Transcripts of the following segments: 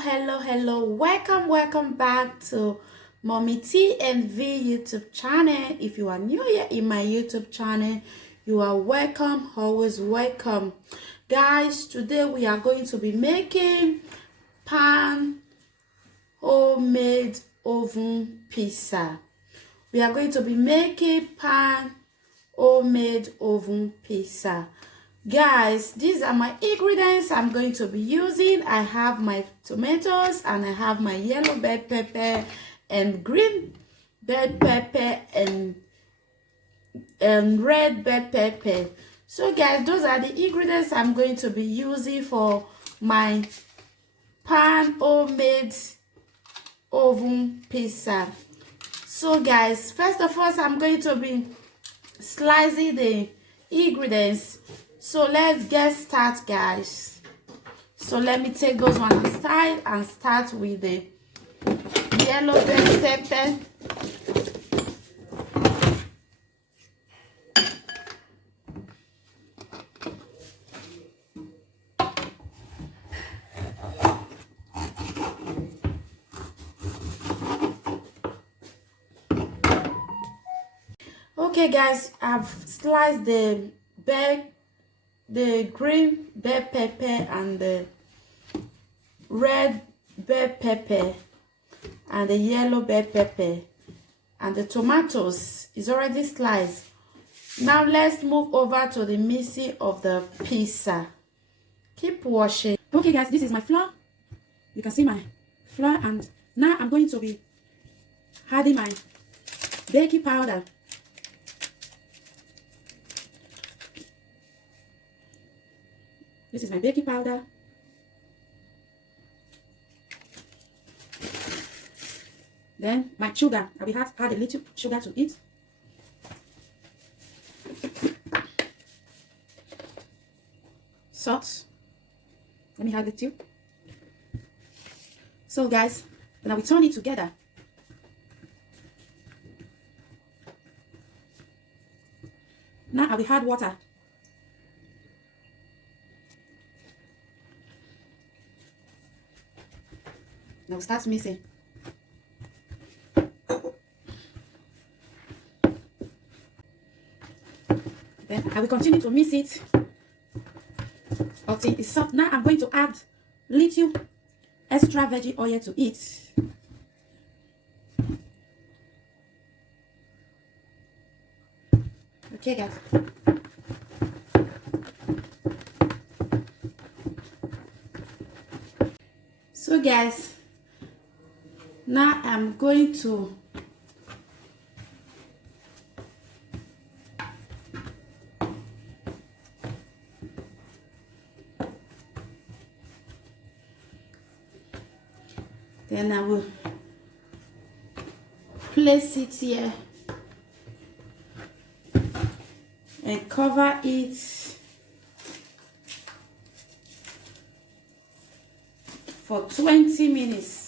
hello. Welcome back to Mommy T and V YouTube channel. If you are new here in my YouTube channel, you are welcome, always welcome. Guys, today we are going to be making pan homemade oven pizza. We are going to be making pan homemade oven pizza. Guys, these are my ingredients I'm going to be using. I have my tomatoes and I have my yellow bell pepper and green bell pepper and red bell pepper. So guys, those are the ingredients I'm going to be using for my pan homemade oven pizza. So guys, first of all, I'm going to be slicing the ingredients. So let's get started, guys. So let me take those ones aside and start with the yellow bell pepper. Okay guys, I've sliced the green bell pepper and the red bell pepper and the yellow bell pepper, and the tomatoes is already sliced. Now let's move over to the mixing of the pizza. Keep washing. Okay guys, this is my flour. You can see my flour, and now I'm going to be adding my baking powder. This is my baking powder. Then my sugar. I will add a little sugar to it. Salt. Let me add it too. So guys, then I will turn it together. Now I will add water. Now start mixing. Then I will continue to mix it until it's soft. Now I'm going to add little extra veggie oil to it. Okay guys. So guys, now I'm going to then I will place it here and cover it for 20 minutes.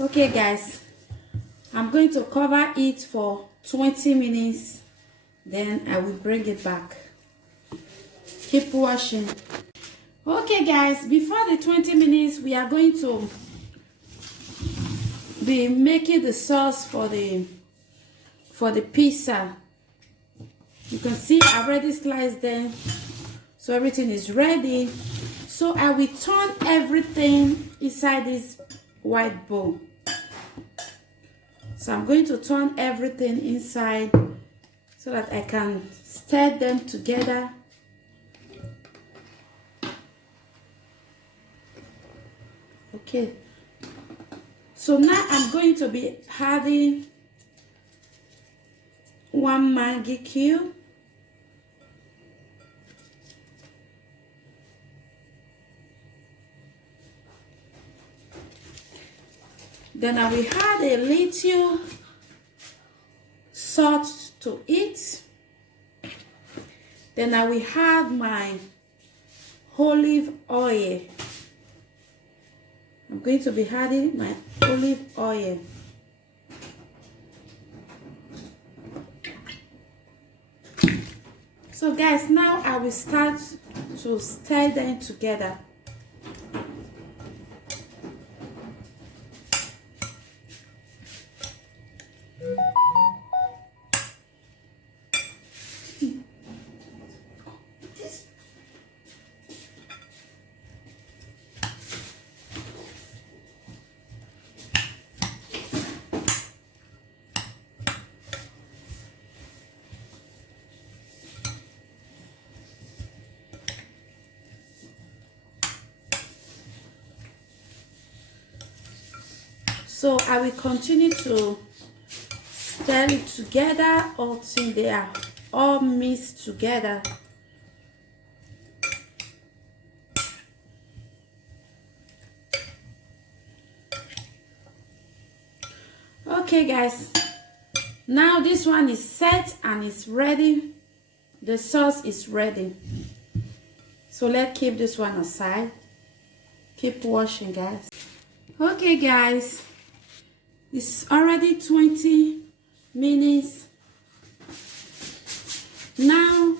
Okay guys, I'm going to cover it for 20 minutes, then I will bring it back. Keep washing. Okay guys, before the 20 minutes, we are going to be making the sauce for the pizza. You can see I already sliced them, so everything is ready. So I will turn everything inside this white bowl. So I'm going to turn everything inside so that I can stir them together. Okay, so now I'm going to be adding 1 Maggi cube. Then I will add a little salt to it. Then I will add my olive oil. I'm going to be adding my olive oil. So guys, now I will start to stir them together. So I will continue to stir it together until they are all mixed together. Okay guys, now this one is set and it's ready. The sauce is ready. So let's keep this one aside. Keep washing, guys. Okay guys, it's already 20 minutes. Now,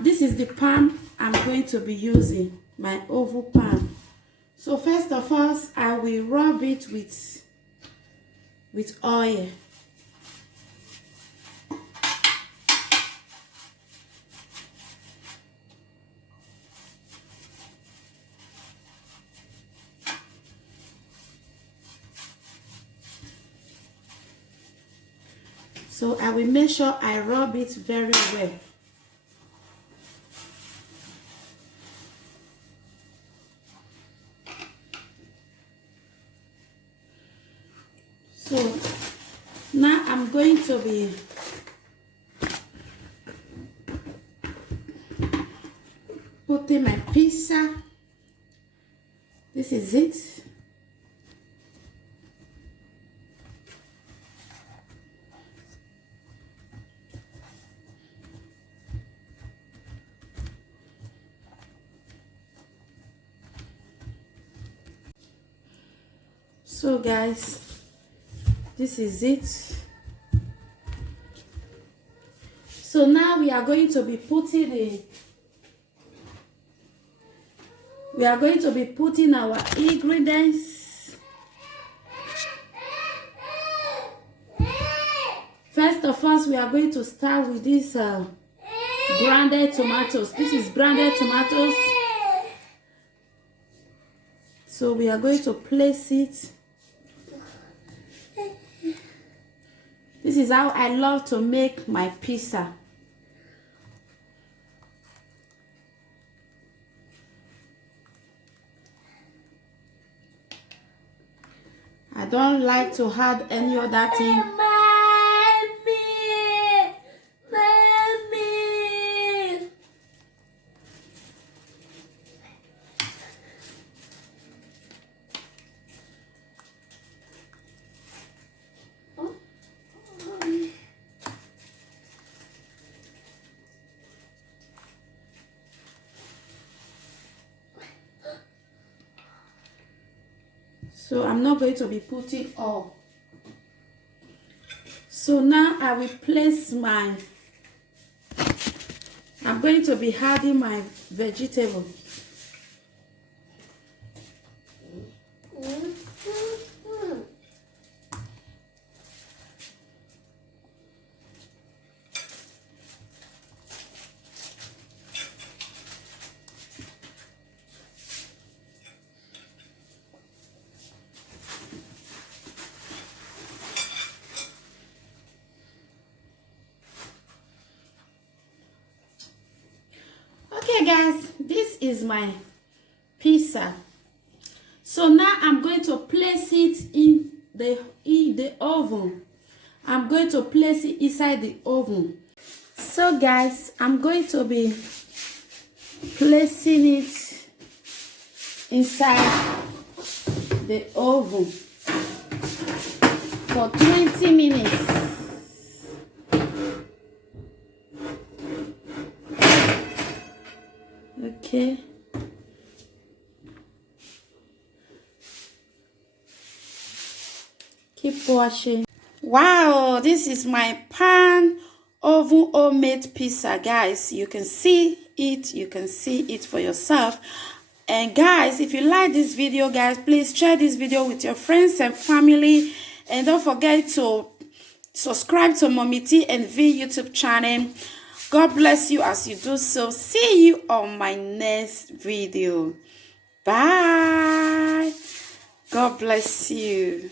this is the pan I'm going to be using, my oval pan. So first of all, I will rub it with oil. So I will make sure I rub it very well. So now I'm going to be putting my pizza. This is it. So guys, this is it. So now we are going to be putting our ingredients. First of all, we are going to start with this grounded tomatoes. This is grounded tomatoes. So we are going to place it. This is how I love to make my pizza. I don't like to add any other thing. So I'm not going to be putting all. So now I will place I'm going to be adding my vegetable. Okay guys, this is my pizza. So now I'm going to place it in the oven. I'm going to place it inside the oven. So guys, I'm going to be placing it inside the oven for 20 minutes. Okay. Keep watching. Wow, this is my pan oven homemade pizza, guys. You can see it. You can see it for yourself. And guys, if you like this video, guys, please share this video with your friends and family. And don't forget to subscribe to Mommy T and V YouTube channel. God bless you as you do so. See you on my next video. Bye. God bless you.